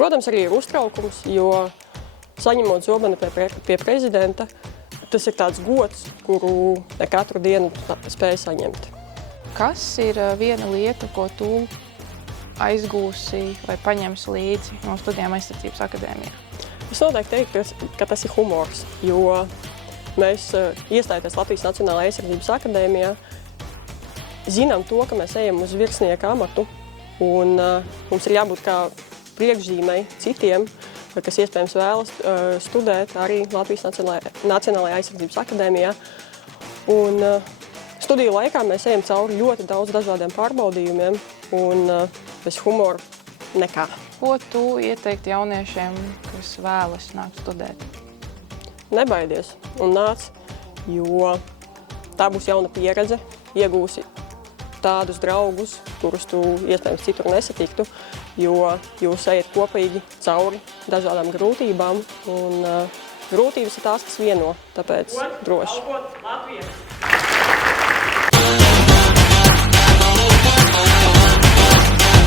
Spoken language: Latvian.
Protams, arī ir uztraukums, jo saņemot zobenu pie prezidenta, tas ir tāds gods, kuru ne katru dienu spēj saņemt. Kas ir viena lieta, ko tu aizgūsi vai paņemsi līdzi no studijām Aizsardzības akadēmijā? Es noteikti teiktu, ka tas ir humors, jo mēs iestājoties Latvijas Nacionālajā Aizsardzības akadēmijā, zinām to, ka mēs ejam uz virsnieka amatu, un mums ir jābūt kā priekšzīmei citiem, kas iespējams vēlas studēt arī Latvijas Nacionālajā Aizsardzības akadēmijā. Un studiju laikā mēs ejam cauri ļoti daudz dažādiem pārbaudījumiem, un bez humora nekā. Ko tu ieteiktu jauniešiem, kas vēlas nākt studēt? Nebaidies un nāc, jo tā būs jauna pieredze, iegūsi tādus draugus, kurus tu iespējams citur nesatiktu, jo jūs ejat kopīgi cauri dažādām grūtībām, un grūtības ir tās, kas vieno, tāpēc droši.